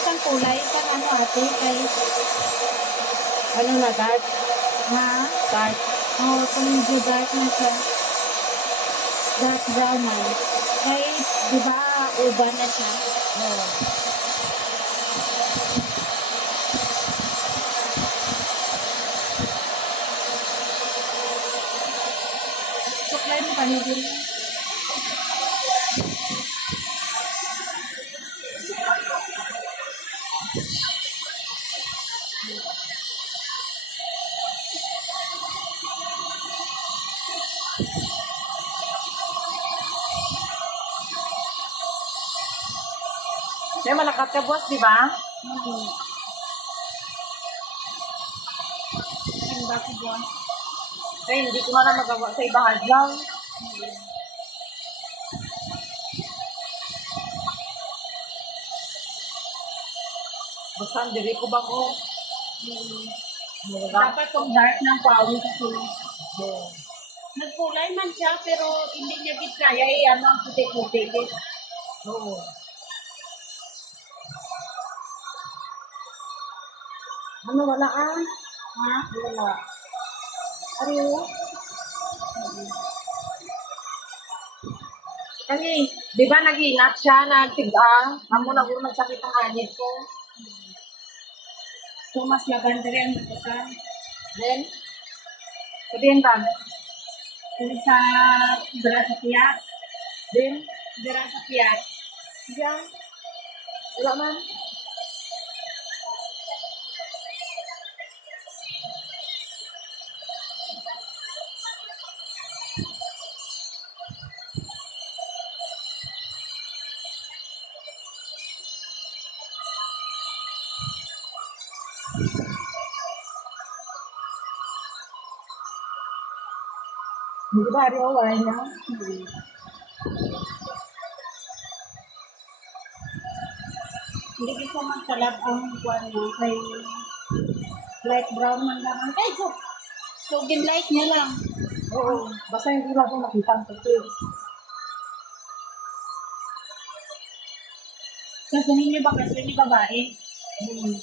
isang kulay, isang ano ate, kay, Ano na, dark? ha? Dark. Oo, kung medyo dark na siya. Dark brown man. Kay, di ba, uban na siya? Oo. Suklay mo panigil. May malakat ka, boss, di ba? Ang bako buwan. Kaya hindi ko na magawa sa ibang adlaw. Basta ang diri ko ba ko? Dapat tong dark ng pawis kasi. Oo. Nagkulay man siya, pero hindi niya git kaya ano ang puti-puti. Oo. Ano, wala ah? Ha? Wala. Ano? Kasi, di ba nag-ingat siya, nagtiga? Amo na guro nagsakit ang anit ko. So, mas maganda rin ang natukan. Then, sabihin ba? Kung sa dira sa piyat. Then, Dira sa piyat. diyan. Wala man. Hindi ba rin wala niya? Hindi ko siya magkalap ang buwan niya kay light brown man lang. Ay, so light niya lang. Oo. Basta hindi lang ko nakita ang puti. Sasahin niyo ba kasi ni babae? Hmm.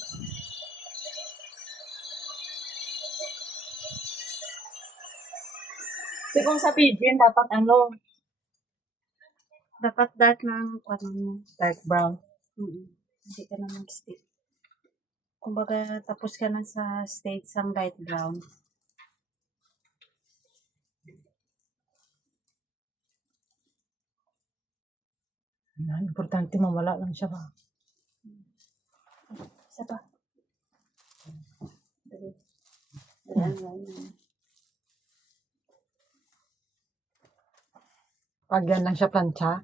Kasi kung sa pigeon, dapat ano, Dapat dark ng ano mo. dark brown. Hindi ka na mag-stick. Kumbaga, tapos ka na sa stage ng light brown. Importante mawala lang siya ba? Isa pa. Dali. Dali ang line. Pag yan lang siya plancha.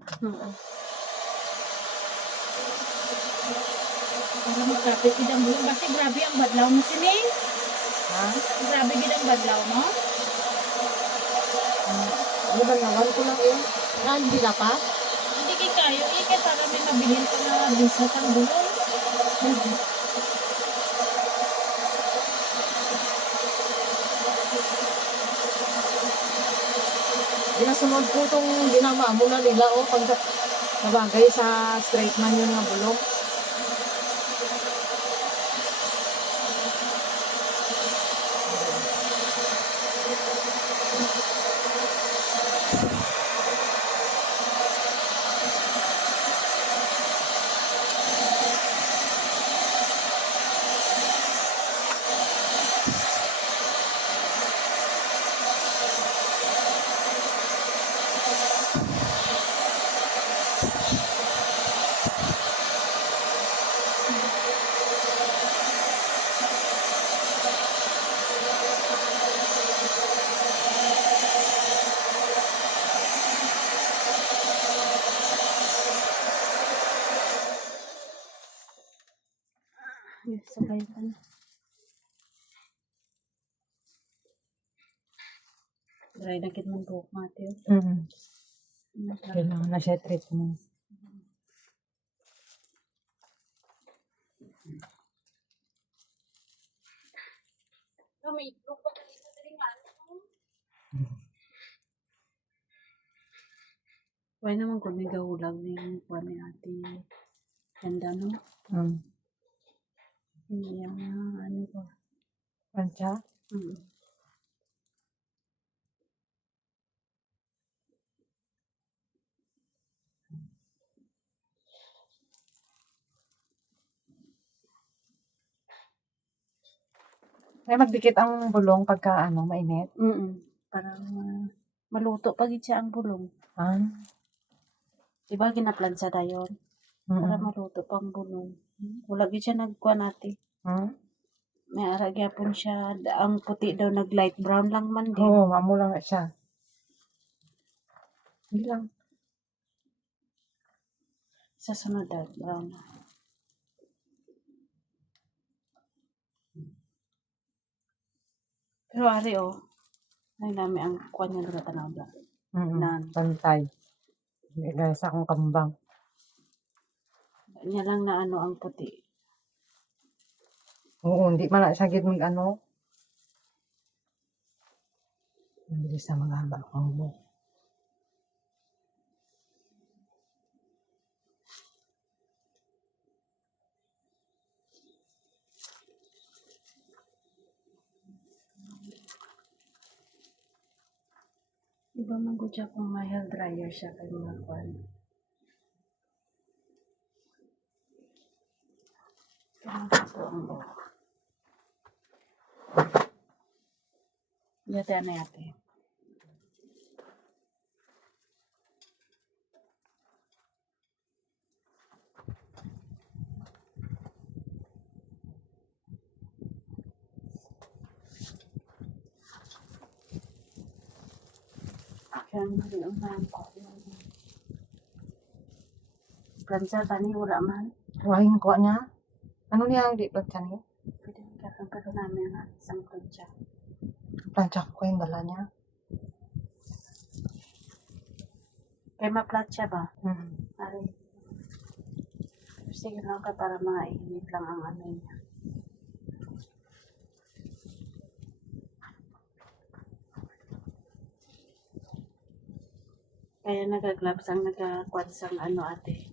Para magkape kidang bulong. Kasi grabe ang badlaw mo si May. Ha? Grabe kidang badlaw mo. Ano ba naman ko lang yun? Hindi na pa? Hindi kay kayo. Kaya para may mabilin ka na business ang bulong. Ginasunod ko itong ginama mo na nila o pag nabagay sa straight man yun nga bulong. Yes, sabay ka na. Dry na kit mong buhok mati. Kailangan na siya treatment. May itlog pa dali sa dalingan. Why naman kung may gahulag na yung kuha ni ate. Ganda no? Yung ano ko. Plancha? Mm. Ay, magdikit ang bulong pagka ano, mainit. Parang maluto pag siya ang bulong. Ah. Diba ginaplansa dayon? Para Mm. maluto pang bulong. Wala gid siya nagkuha natin. Hmm? May ara gyapon siya, ang puti daw nag light brown lang man din. Oo, mamo lang na siya. Hindi lang. Sa sunod dark brown. Pero ari ay nami ang kuha niya na tanaw ba. Nan. Pantay. Hindi gaya sa akong kambang. Niya lang na ano ang puti. Oo, hindi man na siya gid mag ano. Ang bilis na maghaba ang buhok. Iba man gud siya kung may hair dryer siya kay mga kuan. Ito ang buhok. Yate na yate. Kaya mali ang ko. Plancha tani wala man. Wahin ko niya. Ano niya ang di plancha niya? Pwede magkakaroon pero namin na isang plancha. Plancha ko yung dala niya. Kaya ma-plancha ba? Mm. Ari. Sige lang ka para mainit lang ang ano niya. Kaya nagagloves ang nagakwan sang ano ate.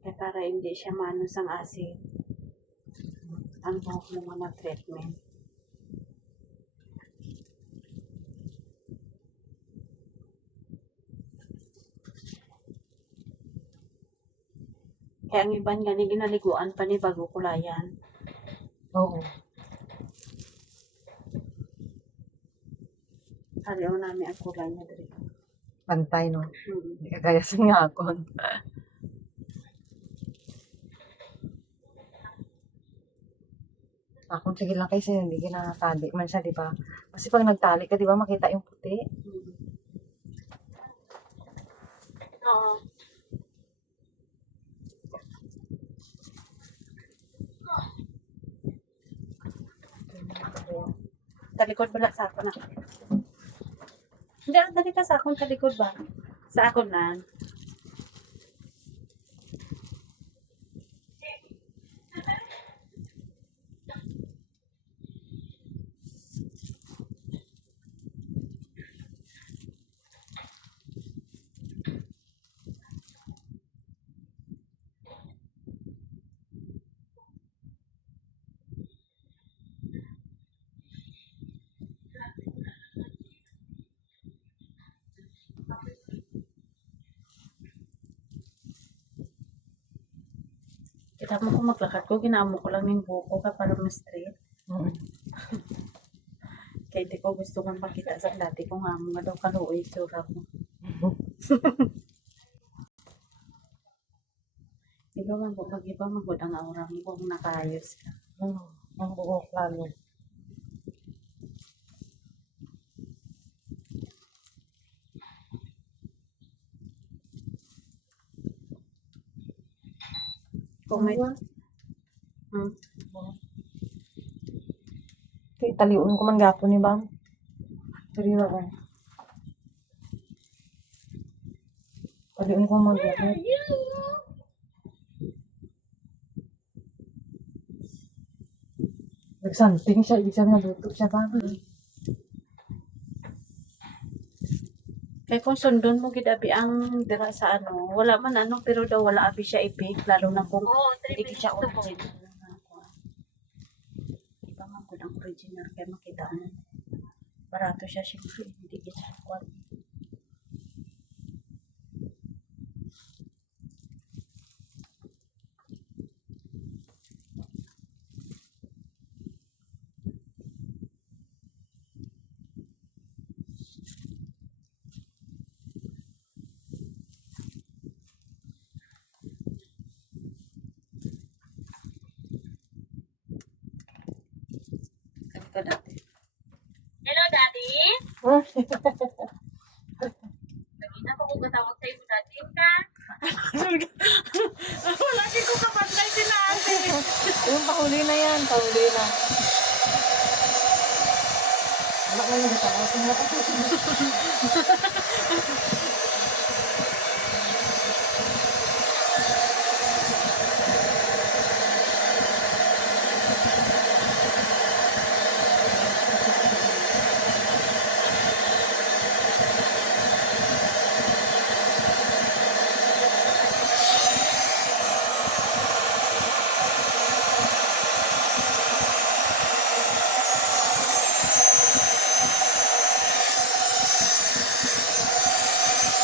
Kaya para hindi siya maano sang acid. Ang buhok mo mga treatment. Kaya ang iban gani ginaliguan pa ni bago kulayan. Oo. Hariyaw namin ang kulay niya dito. Pantay, no? Hindi ka gaya sa ngakon. Akong sige lang kasi hindi ginatali man siya, di ba? Kasi pag nagtali ka, di ba, makita yung puti. Oo. Talikod ba sa ako na? Hindi, dali ka sa akong talikod ba? Sa akon na. Kita mo kung maglakad ko, ginamo ko lang yung buko ka para ma-straight. Kaya di ko gusto kong makita sa dati kung amo nga daw kaluoy sura ko. Iba man po, pag-iba magod ang aura mo kung nakaayos ka. Ang buhok lalo. Kung may... Okay, taliun ko man gapon ni Bang. Seryo ba? Taliun ko man gapon. Nagsanting siya, ibig sabihin naluto siya ba? Kaya kung sundon mo gidabi ang dira sa ano, wala man ano, pero daw wala abi siya ipig, lalo na kung hindi siya original. ang original kaya makita mo. Barato siya, syempre. Hindi siya kwan. Ito dati. Hello, Daddy. Hmm. Kanina pa ko katawag sa'yo sa Daddy ka. Lagi ko kapantay si ate. Yung pahuli na yan, pahuli na. Wala ka yung gatawa.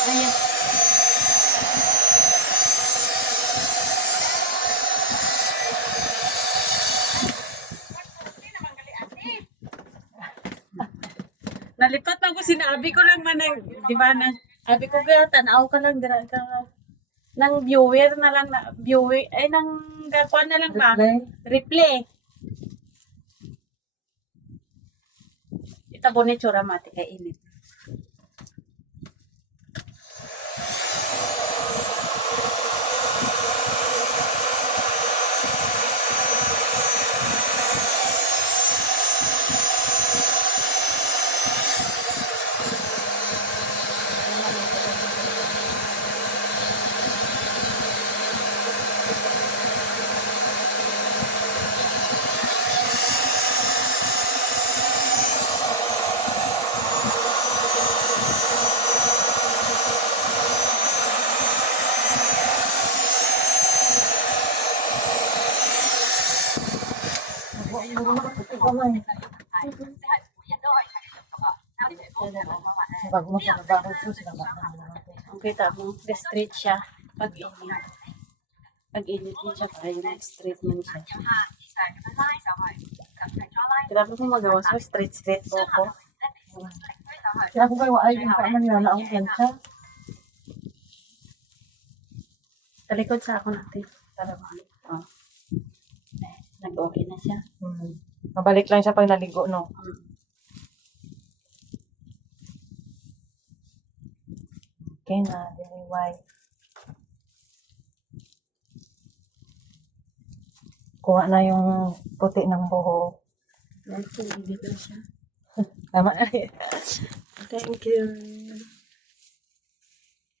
Ayan. Nalipat na ko, sinabi ko lang man, di ba na, sabi ko kaya tanaw ka lang, dira ka, nang viewer na lang, viewer, ay nang gakuan na lang ba? Replay. Itabo ni Chura mati kay init. Bago magkakabaho po sila ba? Ang kita mo, straight siya pag init. Pag init mo siya, kaya mag-straight mo siya. Kailangan ko magawa sa straight po ako. Kaya ko kayo ay yung kainan nila na ang kensya. Talikod sa ako natin. Talaga. Oh. Nag-okay na siya. Mabalik lang siya pag naligo, no? Okay na, DIY. Kuha na yung puti ng buho. Nag-init na siya. Tama. Thank you.